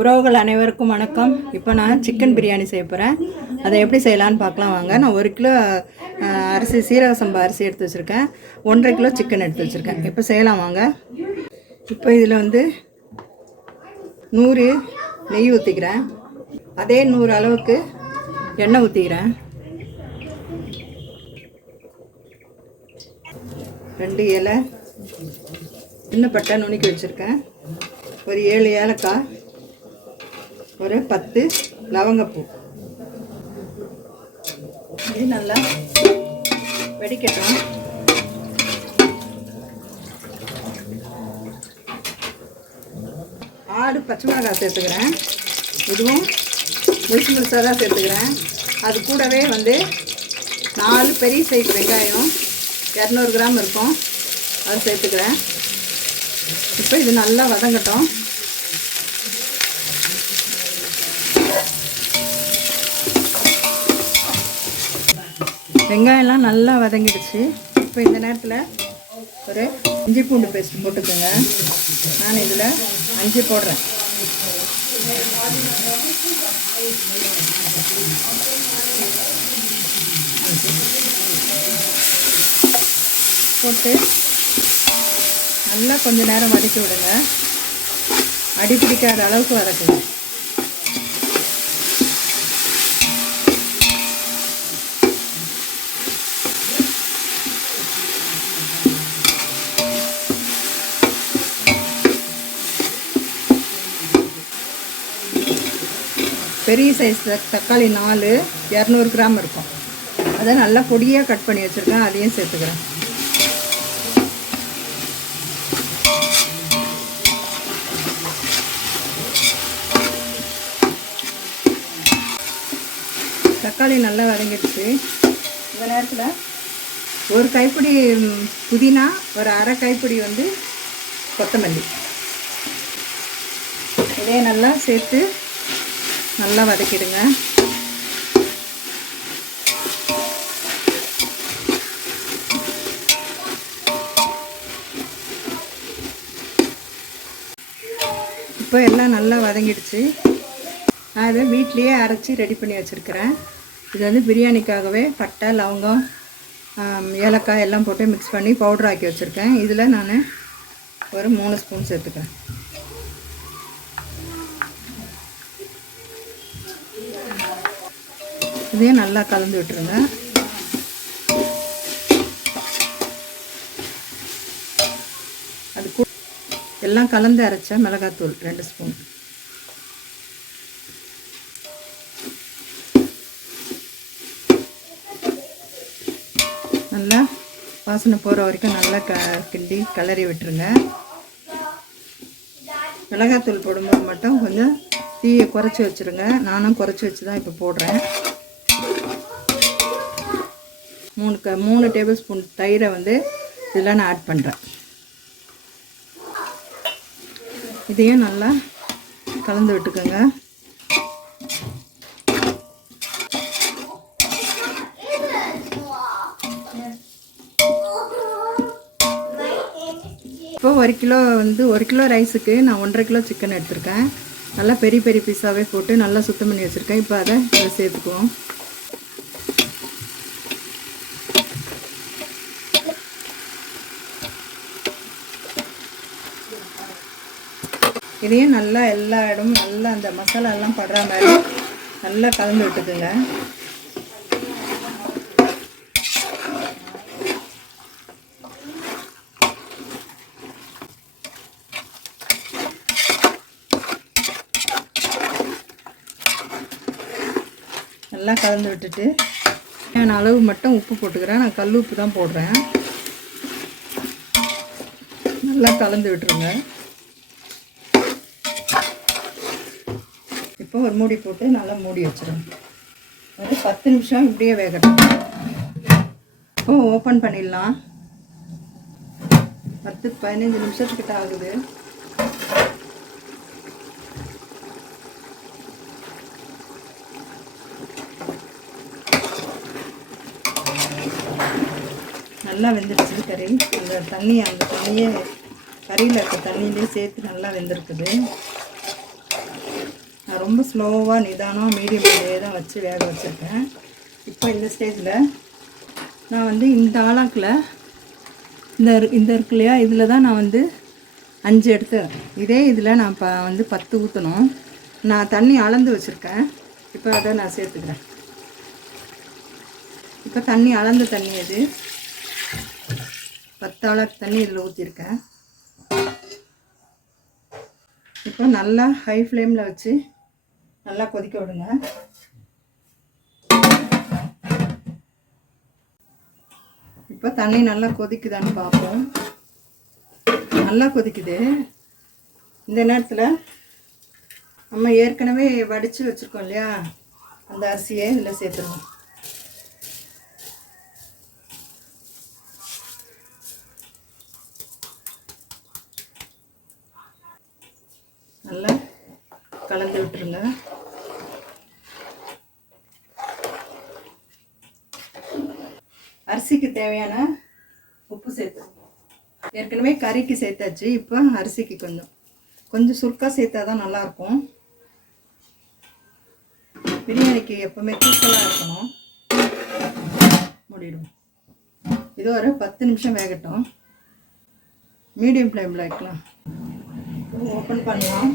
உறவுகள் அனைவருக்கும் வணக்கம். இப்போ நான் சிக்கன் பிரியாணி செய்ய போகிறேன். அதை எப்படி செய்யலான்னு பார்க்கலாம் வாங்க. நான் 1 கிலோ அரிசி சீரக சம்பா அரிசி எடுத்து வச்சுருக்கேன். 1.5 கிலோ சிக்கன் எடுத்து வச்சுருக்கேன். இப்போ செய்யலாம் வாங்க. இப்போ இதில் 100 நெய் ஊற்றிக்கிறேன். அதே 100 அளவுக்கு எண்ணெய் ஊற்றிக்கிறேன். 2 இலை சின்ன பட்டை நுணுக்கி வச்சுருக்கேன். ஒரு 7 ஏலக்காய், ஒரு 10 லவங்கப்பூ. இது நல்லா வெடிக்கட்டும். ஆடு பச்சை மிளகாய் சேர்த்துக்கிறேன். இதுவும் முழுசாக தான் சேர்த்துக்கிறேன். அது கூடவே 4 பெரிய சைஸ் வெங்காயம் 200 கிராம் இருக்கும், அது சேர்த்துக்கிறேன். இப்போ இது நல்லா வதங்கட்டும். வெங்காயம்லாம் நல்லா வதங்கிடுச்சு. இப்போ இந்த நேரத்தில் ஒரு இஞ்சி பூண்டு பேஸ்ட் போட்டுக்கோங்க. நான் இதில் 5 போடுறேன். போட்டு நல்லா கொஞ்சம் நேரம் வதக்கி விடுங்க. அடி பிடிக்காத அளவுக்கு வதக்குங்க. பெரிய சைஸ் தக்காளி 4 200 கிராம் இருக்கும். அதை நல்லா பொடியாக கட் பண்ணி வச்சுருக்கேன். அதையும் சேர்த்துக்கிறேன். தக்காளி நல்லா வதங்கிடுச்சு. இந்த நேரத்தில் ஒரு கைப்பிடி புதினா, ஒரு அரை கைப்பிடி கொத்தமல்லி, இதே நல்லா சேர்த்து நல்லா வதக்கிடுங்க. இப்போ எல்லாம் நல்லா வதங்கிடுச்சு. நான் இதை வீட்லேயே அரைச்சி ரெடி பண்ணி வச்சுருக்கிறேன். இது பிரியாணிக்காகவே பட்டை, லவங்கம், ஏலக்காய் எல்லாம் போட்டு மிக்ஸ் பண்ணி பவுடர் ஆக்கி வச்சுருக்கேன். இதில் நான் ஒரு 3 ஸ்பூன் சேர்த்துக்கிறேன். இதையும் நல்லா கலந்து விட்டுருங்க. அது எல்லாம் கலந்து அரைச்ச மிளகாத்தூள் 2 ஸ்பூன். நல்லா வாசனை போகிற வரைக்கும் நல்லா கிண்டி கிளறி விட்டுருங்க. மிளகாத்தூள் போடும்போது மட்டும் கொஞ்சம் தீயை குறைச்சி வச்சுருங்க. நானும் குறைச்சி வச்சு தான் இப்போ போடுறேன். 3 டேபிள் ஸ்பூன் தயிரை இதில் நான் ஆட் பண்ணுறேன். இதையும் நல்லா கலந்து விட்டுக்கோங்க. இப்போ 1 கிலோ 1 கிலோ ரைஸுக்கு நான் 1.5 கிலோ சிக்கன் எடுத்திருக்கேன். நல்லா பெரிய பெரிய பீஸாகவே போட்டு நல்லா சுத்தம் பண்ணி வச்சுருக்கேன். இப்போ அதை சேர்த்துக்குவோம். இதையும் நல்லா எல்லா இடமும் நல்லா அந்த மசாலா எல்லாம் படுற மாதிரி நல்லா கலந்து விட்டுக்குங்க. நல்லா கலந்து விட்டுட்டு நான் அளவு மட்டும் உப்பு போட்டுக்கிறேன். நான் கல் உப்பு தான் போடுறேன். நல்லா கலந்து விட்டுருங்க. இப்போ ஒரு மூடி போட்டு நல்லா மூடி வச்சிருங்க. 10 நிமிஷம் இப்படியே வேகட்டும். இப்போ ஓப்பன் பண்ணிடலாம். 10-15 நிமிஷத்துக்கிட்ட ஆகுது. நல்லா வெந்துடுச்சு கறி. அந்த தண்ணியே கறியில் இருக்க தண்ணியிலே சேர்த்து நல்லா வெந்திருக்குது. ரொம்ப ஸ்லோவாக நிதானம் மீடியம்லேயே தான் வச்சு வேக வச்சுருக்கேன். இப்போ இந்த ஸ்டேஜில் நான் வந்து இந்த ஆளாக்கில் இந்த இருக்கு இல்லையா, இதில் தான் நான் வந்து 5 எடுத்தேன். இதே இதில் நான் வந்து 10 ஊற்றணும். நான் தண்ணி அளந்து வச்சுருக்கேன். இப்போ அதை நான் சேர்த்துக்கிறேன். இப்போ தண்ணி அளந்த தண்ணி அது 10 ஆளாக்கு தண்ணி இதில் ஊற்றிருக்கேன். இப்போ நல்லா ஹை ஃப்ளேமில் வச்சு நல்லா கொதிக்க விடுங்க. இப்போ தண்ணி நல்லா கொதிக்குதான்னு பார்ப்போம். நல்லா கொதிக்குது. இந்த நேரத்தில் நம்ம ஏற்கனவே வடித்து வச்சுருக்கோம் இல்லையா, அந்த அரிசியை இதில் சேர்த்துருவோம். நல்லா கலந்து விட்டுருங்க. அரிசிக்கு தேவையான உப்பு சேர்த்துருவோம். ஏற்கனவே கறிக்கு சேர்த்தாச்சு. இப்போ அரிசிக்கு கொஞ்சம் சுருக்காக சேர்த்தா தான் நல்லாயிருக்கும். பிரியாணிக்கு எப்போவுமே தூக்கலாக இருக்கணும். மூடிடுவோம். இது ஒரு 10 நிமிஷம் வேகட்டும். மீடியம் ஃப்ளேமில் வைக்கலாம். ஓப்பன் பண்ணலாம்.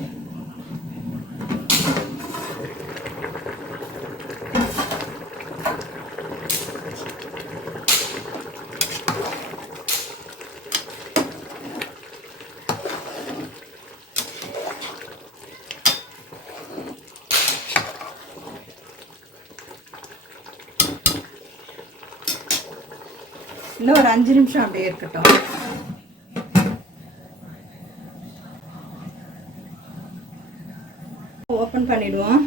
இன்னும் ஒரு 5 நிமிஷம் அப்படியே இருக்கட்டும். ஓப்பன் பண்ணிடுவோம்.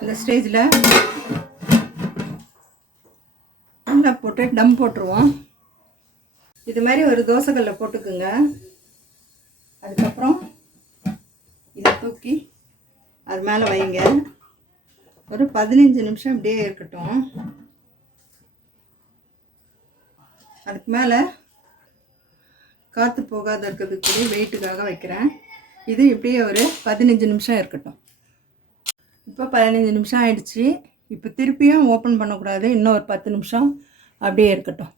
இந்த ஸ்டேஜில் நல்லா போட்டு டம் போட்டுருவோம். இது மாதிரி ஒரு தோசைக்கல்ல போட்டுக்குங்க. அதுக்கப்புறம் இதை தூக்கி அது மேலே வைங்க. ஒரு 15 நிமிஷம் இப்படியே இருக்கட்டும். அதுக்கு மேலே காற்று போகாத இருக்கிறதுக்கு வெயிட்டுக்காக வைக்கிறேன். இது இப்படியே ஒரு 15 நிமிஷம் இருக்கட்டும். இப்போ 15 நிமிஷம் ஆயிடுச்சு. இப்போ திருப்பியும் ஓப்பன் பண்ணக்கூடாது. இன்னும் ஒரு 10 நிமிஷம் அப்படியே இருக்கட்டும்.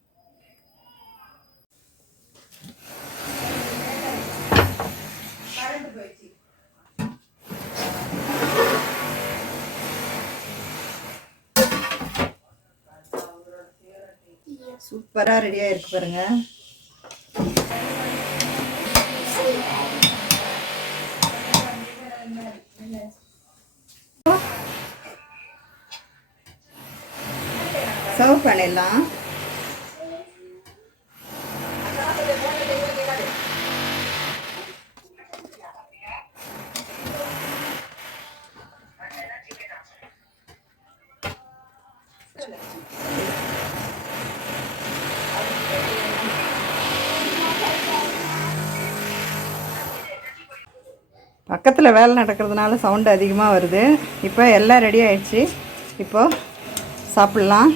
சூப்பராக ரெடியாக இருக்கு பாருங்க. சர்வ் பண்ணிடலாம். பக்கத்தில் வேலை நடக்கிறதுனால சவுண்டு அதிகமாக வருது. இப்போ எல்லாம் ரெடி ஆயிடுச்சு. இப்போது சாப்பிட்லாம்.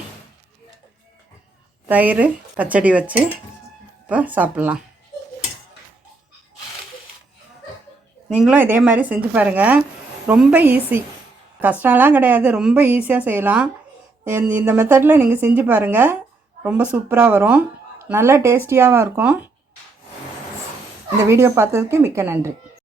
தயிர் பச்சடி வச்சு இப்போ சாப்பிட்லாம். நீங்களும் இதே மாதிரி செஞ்சு பாருங்கள். ரொம்ப ஈஸி, கஷ்டம்லாம் கிடையாது. ரொம்ப ஈஸியாக செய்யலாம். இந்த மெத்தடில் நீங்கள் செஞ்சு பாருங்கள். ரொம்ப சூப்பராக வரும். நல்லா டேஸ்டியாகவும் இருக்கும். இந்த வீடியோ பார்த்ததுக்கு மிக்க நன்றி.